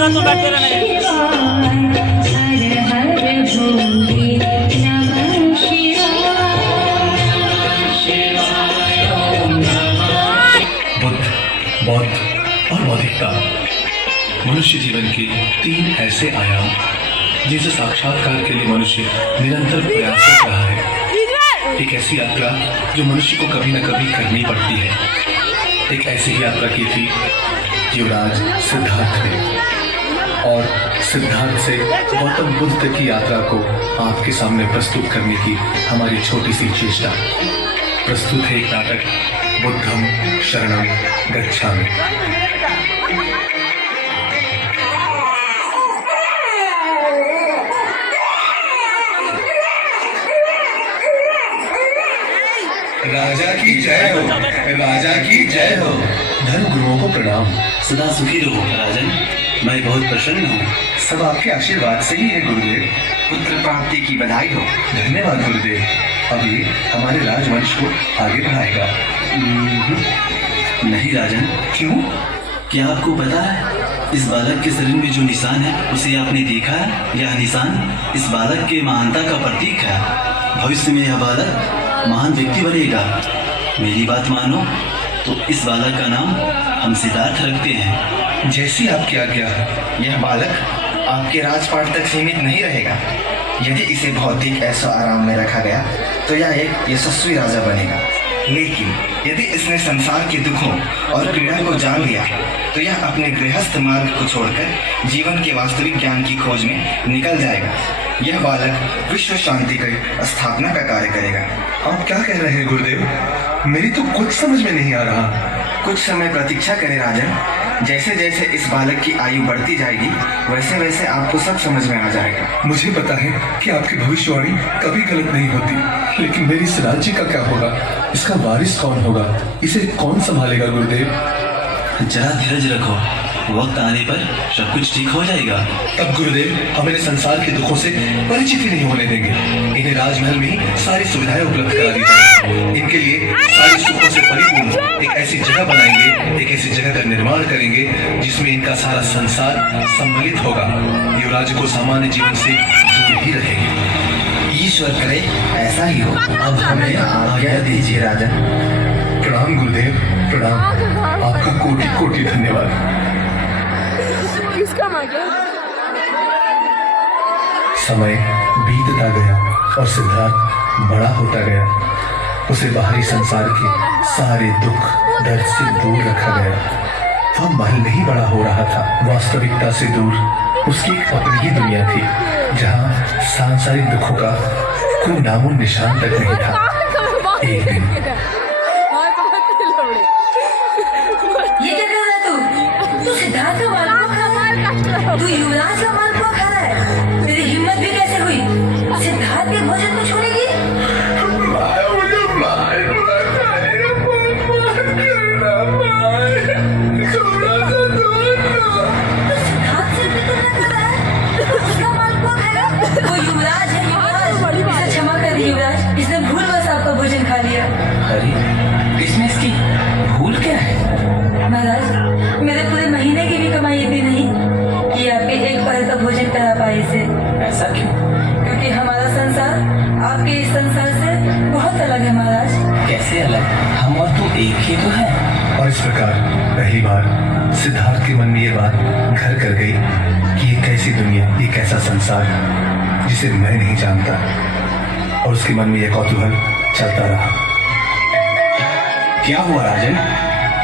पूरा तो बैठे रहना है। बुद्ध, बौद्ध और बौद्धिकता मनुष्य जीवन के 3 ऐसे आयाम जिनसे साक्षात्कार के लिए मनुष्य निरंतर प्रयासरत रहा है। एक ऐसी यात्रा जो मनुष्य को कभी न कभी करनी पड़ती है। एक ऐसी ही यात्रा की थी युवराज सिद्धार्थ ने, और सिद्धार्थ से गौतम बुद्ध तक की यात्रा को आपके सामने प्रस्तुत करने की हमारी छोटी सी चेष्टा। प्रस्तुत है एक नाटक बुद्धम शरणम गच्छामि। राजा की जय हो, राजा की जय हो। धर्म गुरुओं को प्रणाम। सदा सुखी रहो राजन, मैं बहुत प्रसन्न हूँ। सब आपके आशीर्वाद से ही है गुरुदेव। पुत्र प्राप्ति की बधाई हो। धन्यवाद गुरुदेव। अब ये हमारे राजवंश को आगे बढ़ाएगा। नहीं राजन। क्यों? क्या आपको पता है इस बालक के शरीर में जो निशान है उसे आपने देखा है? यह निशान इस बालक के महानता का प्रतीक है। भविष्य में यह बालक महान व्यक्ति बनेगा। मेरी बात मानो तो इस बालक का नाम हम सिद्धार्थ रखते हैं। जैसी आपकी आज्ञा। यह बालक आपके राजपाट तक सीमित नहीं रहेगा। यदि इसे भौतिक ऐशो आराम में रखा गया तो यह एक यशस्वी राजा बनेगा, लेकिन यदि इसने संसार के दुखों और पीड़ा को जान लिया तो यह अपने गृहस्थ मार्ग को छोड़कर जीवन के वास्तविक ज्ञान की खोज में निकल जाएगा। यह बालक विश्व शांति की स्थापना का कार्य करेगा। आप क्या कह रहे हैं गुरुदेव? मेरी तो कुछ समझ में नहीं आ रहा। कुछ समय प्रतीक्षा करें राजन। जैसे जैसे इस बालक की आयु बढ़ती जाएगी वैसे वैसे आपको सब समझ में आ जाएगा। मुझे पता है कि आपकी भविष्यवाणी कभी गलत नहीं होती, लेकिन मेरी इस राज्य का क्या होगा? इसका वारिस कौन होगा? इसे कौन संभालेगा गुरुदेव? जरा धीरज रखो, वक्त आने पर सब कुछ ठीक हो जाएगा। तब गुरुदेव हमें संसार के दुखों से परिचित ही नहीं होने देंगे। इन्हें राजमहल में ही सारी सुविधाएं उपलब्ध करा दी जाएंगी। इनके लिए सारी सुखों से परिपूर्ण एक ऐसी जगह बनाएंगे, एक ऐसी जगह का निर्माण करेंगे जिसमें इनका सारा संसार सम्मिलित होगा। युवराज को सामान्य जीवन से दूर ही रहेंगे। ईश्वर करे ऐसा ही हो। अब हमें आज्ञा दीजिए राजन। प्रणाम गुरुदेव, प्रणाम। आपका कोटि कोटि धन्यवाद। समय बीतता गया और सिद्धार्थ बड़ा होता गया। उसे बाहरी संसार के सारे दुख दर्द से दूर रखा गया। वह महल नहीं बड़ा हो रहा था, वास्तविकता से दूर उसकी एक अपनी ही दुनिया थी जहाँ सांसारिक दुखों का कोई नामो निशान तक नहीं था। एक दिन ये क्या कर रहा है तू सिद्धार्थ का माल को खा रहा है। तू युवराज का माल को खा रहा है। तेरी हिम्मत भी कैसे हुई सिद्धार्थ के भोजन को छोड़ेगी? सिद्धार्थ से भी तो लग रहा है उसका माल को खाएगा। वो युवराज है, युवराज। इसे क्षमा कर दे युवराज, इसने भूलवश आपका भोजन खा लिया। अरे इसमें इसकी भूल क्या है? महाराज, मेरे पूरे महीने की भी कमाई इतनी नहीं कि आपके एक पहर का भोजन करा पाए इसे। ऐसा क्यों? क्योंकि हमारा संसार आपके इस संसार से बहुत अलग है महाराज। कैसे अलग? हम और तू एक ही तो है। और इस प्रकार पहली बार सिद्धार्थ के मन में ये बात घर कर गई कि ये कैसी दुनिया, ये कैसा संसार जिसे मैं नहीं जानता। और उसके मन में यह कौतूहल चलता रहा। क्या हुआ राजन?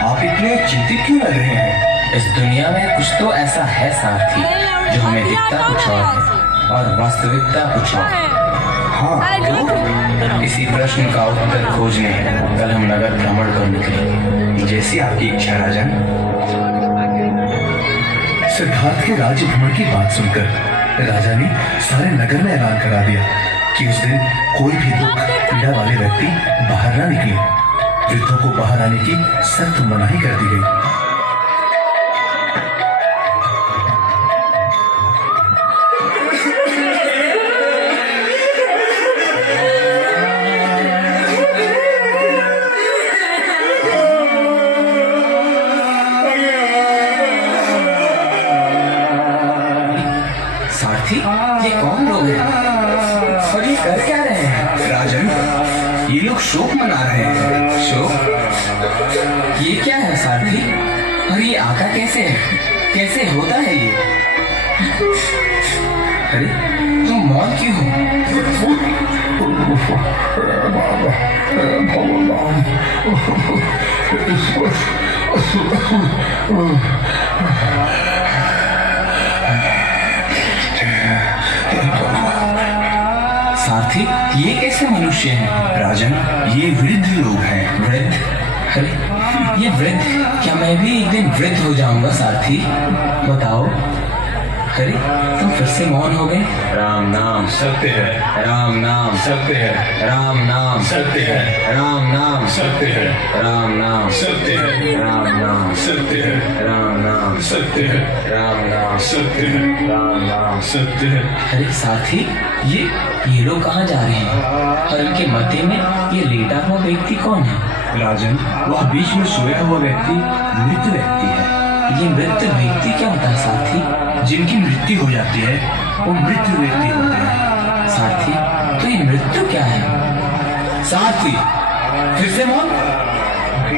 आप इतने चिंतित क्यों लग रहे हैं? इस दुनिया में कुछ तो ऐसा है सारथी जो हमें दिखता कुछ और है और वास्तविकता कुछ और। हाँ, क्यों? इसी प्रश्न का उत्तर खोजने कल हम नगर भ्रमण कर निकले। जैसी आपकी इच्छा राजन। सिद्धार्थ के राज्य भ्रमण की बात सुनकर राजा ने सारे नगर में ऐलान करा दिया कि उस दिन कोई भी दुख पीड़ा वाले व्यक्ति बाहर ना निकले। वृद्धों को बाहर आने की सख्त मनाही कर दी गई। सारथी, ये कौन लोग हैं और ये कर क्या रहे हैं? राजन, ये लोग शोक मना रहे हैं। शोक? ये क्या है सारथी? और ये आका कैसे है? कैसे होता है ये? अरे तुम मौन क्यों हो? सारथी, ये कैसे मनुष्य हैं? राजन, ये वृद्ध लोग हैं। वृद्ध? अरे ये वृद्ध, क्या मैं भी एक दिन वृद्ध हो जाऊंगा सारथी? बताओ। अरे तुम फिर से मौन हो गए। राम नाम सत्य है, राम नाम सत्य है, राम नाम सत्य है, राम नाम सत्य है, राम नाम सत्य है, राम नाम सत्य है, राम नाम सत्य है, राम नाम सत्य है, राम नाम। सत्य है। अरे साथी, ये लोग कहाँ जा रहे हैं? और इनके मध्य में ये लेटा हुआ व्यक्ति कौन है? राजन, वह बीच में सोया हुआ व्यक्ति मृत व्यक्ति है। ये मृत व्यक्ति क्या होता है साथी? जिनकी मृत्यु हो जाती है वो मृत्यु व्यक्ति होते हैं। सारथी, तो ये मृत्यु क्या है? सारथी, फिर से मौन?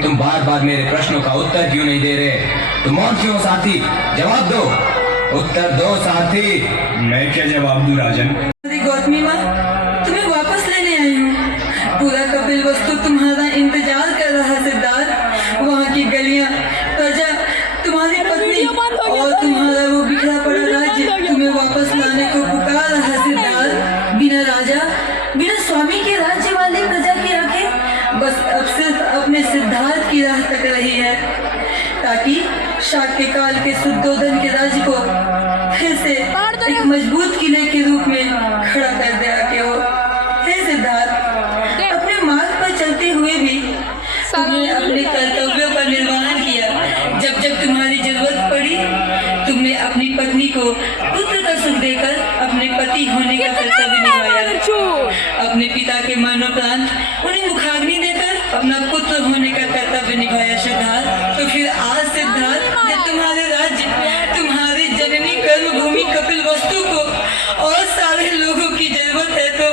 तुम बार बार मेरे प्रश्नों का उत्तर क्यों नहीं दे रहे? तुम मौन क्यों सारथी? जवाब दो, उत्तर दो सारथी। मैं क्या जवाब दूं राजन? अरे गौतमी माँ, तुम्हें वापस लेने आई हूँ। पूरा कपिल वस्तु तुम्हारा इंतजार कर रहा है सिद्धार्थ। वहाँ की गलियाँ, प्रजा, तुम्हारी पत्नी और तुम्हारा वो बिखरा पड़ा राज्य तुम्हें वापस लाने को पुकार रहा है सिद्धार्थ। बिना राजा, बिना स्वामी के राज्य वाली प्रजा की आंखें बस अब सिर्फ अपने सिद्धार्थ की राह तक रही है, ताकि शाक्य काल के शुद्धोधन के राज्य को फिर से एक मजबूत किले के रूप में खड़ा कर दे आके हो। हे सिद्धार्थ, अपने मार्ग पर चलते हुए भी तुमने अपने कर्तव्यों का निर्वहन किया। जब जब तुम्हारी जरूरत पड़ी, तुमने अपनी पत्नी को पुत्र का सुख देकर अपने पति होने का कर्तव्य निभाया। अपने पिता के मरणोपरांत उन्हें मुखाग्नि देकर अपना पुत्र होने का कर्तव्य निभाया सिद्धार्थ। तो फिर आज सिद्धार्थ, जब तुम्हारे राज्य, तुम्हारी जननी कर्मभूमि कपिल वस्तु को और सारे लोगों की जरूरत है, तो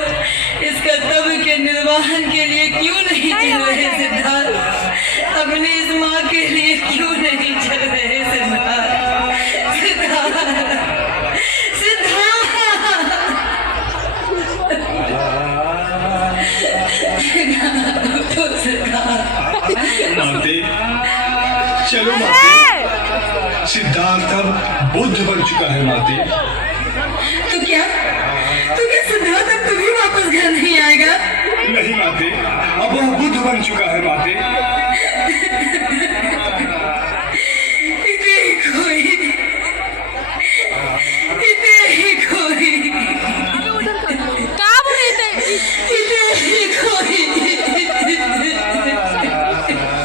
इस कर्तव्य के निर्वहन के लिए क्यों नहीं चल रहे सिद्धार्थ? अपने इस माँ के लिए क्यों नहीं चल रहे सिद्धार्थ? सिद्धार्थ, सिद्धार्थ, तो सिद्धार्थ। माते, चलो माते, सिद्धार्थ अब बुद्ध बन चुका है माते। तो क्या सिद्धार्थ अब कभी वापस घर नहीं आएगा? नहीं माते, अब वह बुद्ध बन चुका है माते। इतने ही कोई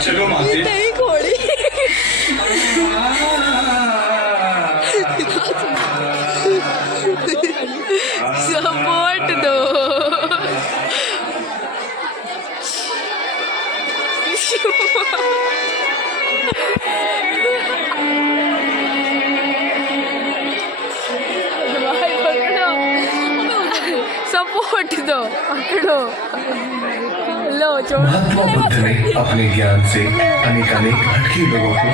चलो माते, सपोर्ट दो। भाई पकड़ो, सपोर्ट दो, पकड़ो, लो छोड़ो। महात्मा बुद्ध ने अपने ज्ञान से अनेकानेक भटके लोगों को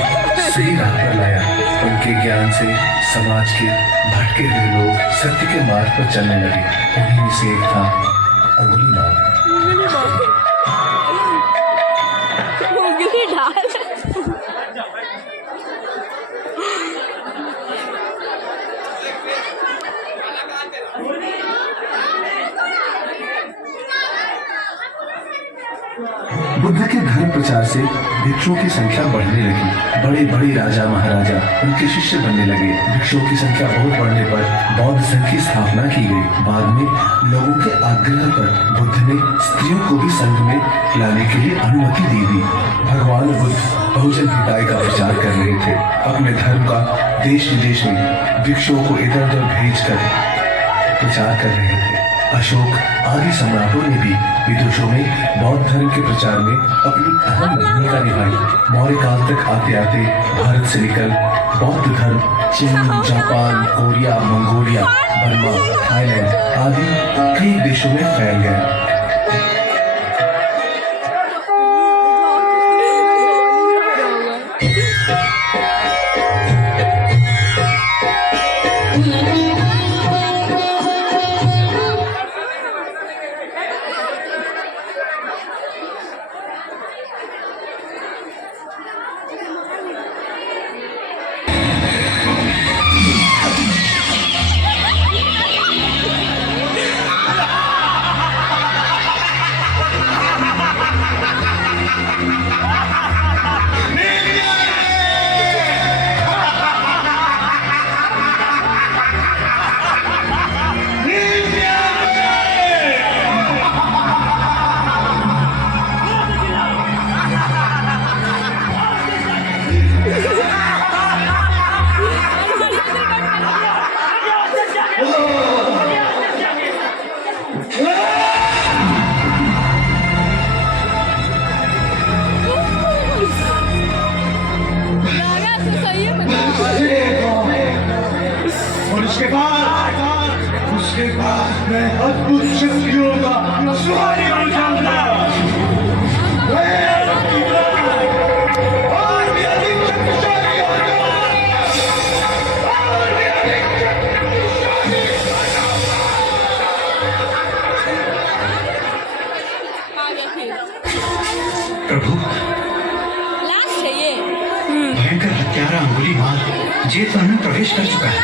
सही राह पर लाया। उनके ज्ञान से समाज के भटके हुए लोग सत्य के मार्ग पर चलने लगे। उन्हीं में से एक था अंगुलीमाल। उंगली डाल। बुद्ध के धर्म प्रचार से भिक्षुओं की संख्या बढ़ने लगी। बड़े बड़े राजा महाराजा उनके शिष्य बनने लगे। भिक्षुओं की संख्या बहुत बढ़ने पर बौद्ध संघ की स्थापना की गई। बाद में लोगों के आग्रह पर बुद्ध ने स्त्रियों को भी संघ में लाने के लिए अनुमति दे दी। भगवान बुद्ध बहुजन हिताय का प्रचार कर रहे थे। अपने धर्म का देश विदेश में भिक्षुओं को इधर उधर भेजकर प्रचार कर रहे थे। अशोक आदि सम्राटों ने भी विदेशों में बौद्ध धर्म के प्रचार में अपनी अहम भूमिका निभाई। मौर्य काल तक आते आते भारत से निकल बौद्ध धर्म चीन, Japan, Korea, Mongolia Burma, Thailand आदि कई देशों में फैल गया। और उसके बाद मैं अद्भुत शक्तियों का स्वामी बन जाऊंगा। और भी अधिक शक्तिशाली होगा। और भी अधिक शक्तिशाली प्रभु, लास्ट है ये। भयंकर हत्यारा अंगुलीमाल जेतवन में प्रवेश कर चुका है।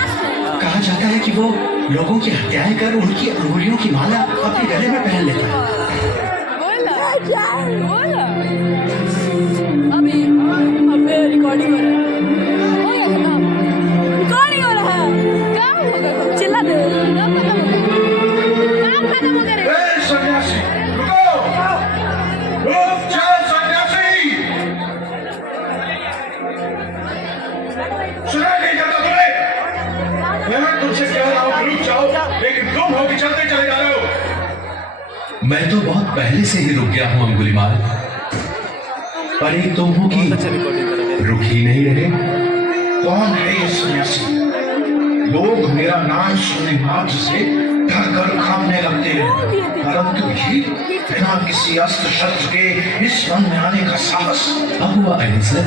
कहा जाता है कि वो लोगों की हत्याएं कर उनकी अंगुलियों की माला अपने गले में पहन लेता है। बोला बोला अभी अबे रिकॉर्डिंग हो रहा है। हो गया खत्म। रिकॉर्डिंग हो रहा है। काम होगा चिल्ला दे। काम खत्म हो गया। काम खत्म हो गया रे। ए सन्यासी, रुको! रुक जा सन्यासी! सुनाई नहीं जाता तुम्हें? मैं तुमसे कह रहा हूँ रुक जाओ, लेकिन तुम हो कि चलते चले जा रहे हो। मैं तो बहुत पहले से ही रुक गया हूँ अंगुलीमाल, पर एक तुम हो कि रुक ही नहीं रहे। कौन है ये सन्यासी? लोग मेरा नाम सुनने मात्र से डर कर कांपने लगते हैं, परंतु ये बिना किसी अस्त्र शस्त्र के इस वन में आने का साहस। अब हुआ अहिंसक।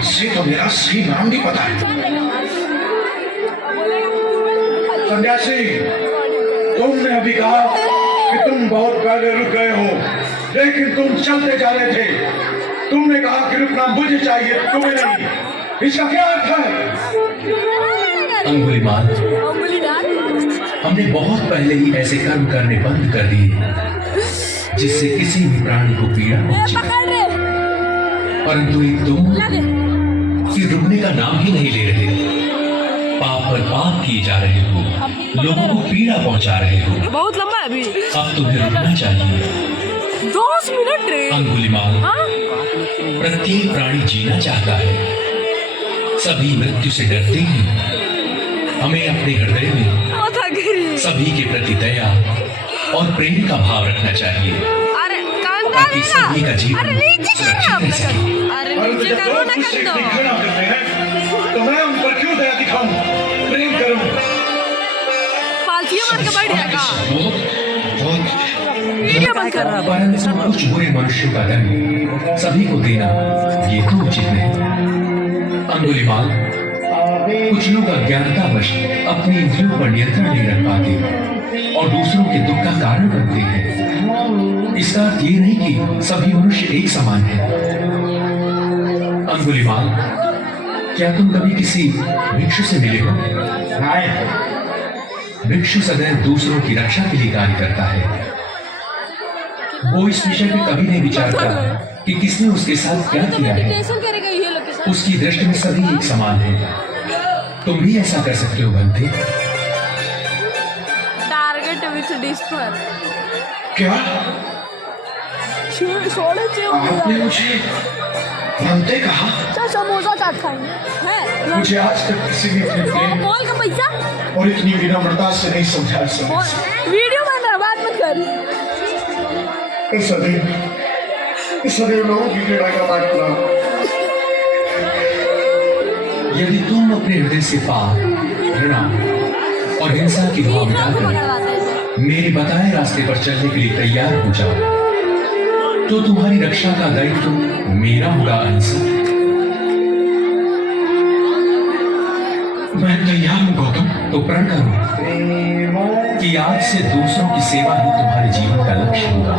इसे तो मेरा सही नाम भी पता है। सन्यासी, तुमने अभी कहा कि तुम बहुत पहले रुक गए हो, लेकिन तुम चलते जा रहे थे। तुमने कहा कि रुकना मुझे चाहिए, तुम्हें नहीं। इसका क्या अर्थ है? अंगुलीमाल, हमने बहुत पहले ही ऐसे कर्म करने बंद कर दिए जिससे किसी भी प्राणी को पीड़ा पहुंची। परंतु एक तुम कि रुकने का नाम ही नहीं ले रहे, पाप पर पाप किए जा रहे हो, लोगों को पीड़ा पहुंचा रहे हो। बहुत लंबा है अभी। अब तुम्हें रुकना चाहिए। 10 मिनट रे। अंगुलीमाल, हाँ? प्रत्येक प्राणी जीना चाहता है, सभी मृत्यु से डरते हैं। हमें अपने हृदय में सभी के प्रति दया और प्रेम का भाव रखना चाहिए, अरे कांदा ताकि सभी का जीवन अरे नीचे सुरक्षित रह सके। अरे परंतु नीचे जब करो लोग ना मुझसे कर दो। इतनी घृणा करते हैं, तो मैं उन पर क्यों दया दिखाऊं, प्रेम करूं? फालतू मार के बैठ जाएगा। वीडियो बंद कर। परंतु कुछ बुरे मनुष्यों का दंड सभी को देना ये तो उचित नहीं। अंगुलीमाल, कुछ लोग अज्ञानतावश अपनी इंद्रियों पर नियंत्रण नहीं रख पाते और दूसरों के दुख का कारण बनते हैं। इसका अर्थ ये नहीं कि सभी मनुष्य एक समान हैं। अंगुलीमाल, क्या तुम कभी किसी भिक्षु से मिले हो? भिक्षु सदैव दूसरों की रक्षा के लिए कार्य करता है। वो इस विषय पे कभी नहीं विचारता कि किसने उसके साथ क्या किया है। करेगा ये लोकेशन। उसकी दृष्टि में सभी एक समान है। तुम भी ऐसा कर सकते हो बनते। Target with disperse. क्या छोड़े आपने मुझे बनते कहा? समोसा चाट खाएंगे हैं? मुझे आज तक किसी ने इतने प्रेम मॉल का पैसा और इतनी विनम्रता से नहीं समझा। वीडियो बन रहा, बात मत कर। सदैव लोगों की पीड़ा का मानना। यदि तुम अपने हृदय से पाप घृणा और हिंसा की भाव मिटाकर मेरे बताए रास्ते पर चलने के लिए तैयार हो जाओ, तो तुम्हारी रक्षा का दायित्व मेरा होगा अहिंसा। मैं तैयार हूं गौतम। तो प्रण करो कि आज से दूसरों की सेवा ही तुम्हारे जीवन का लक्ष्य होगा।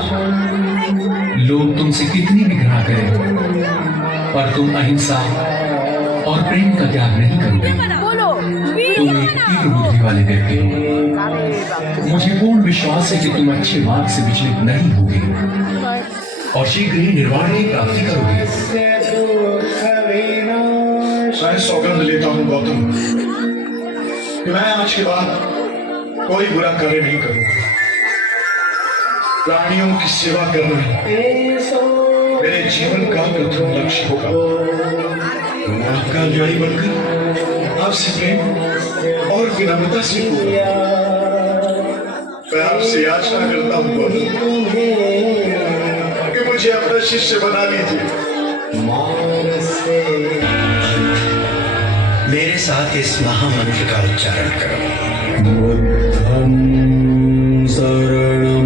लोग तुमसे कितनी भी घृणा करें, पर तुम अहिंसा और प्रेम का त्याग नहीं करोगे। तुम एक तीव्र बुद्धि वाले व्यक्ति हो। मुझे पूर्ण विश्वास है कि तुम अच्छे मार्ग से विचलित नहीं होगे और शीघ्र ही निर्वाण की प्राप्ति करोगे। मैं सौगंध लेता हूं गौतम कि मैं आज के बाद कोई बुरा कार्य नहीं करूंगा। प्राणियों की सेवा करना मेरे जीवन का प्रथम लक्ष्य होगा। मैं आपका अनुयायी बनकर आपसे प्रेम और विनम्रता से पूछूंगा। मैं आपसे याचना करता हूं गौतम कि मुझे अपना शिष्य बना लीजिए। मेरे साथ इस महामंत्र का उच्चारण करो। बुद्धं शरणं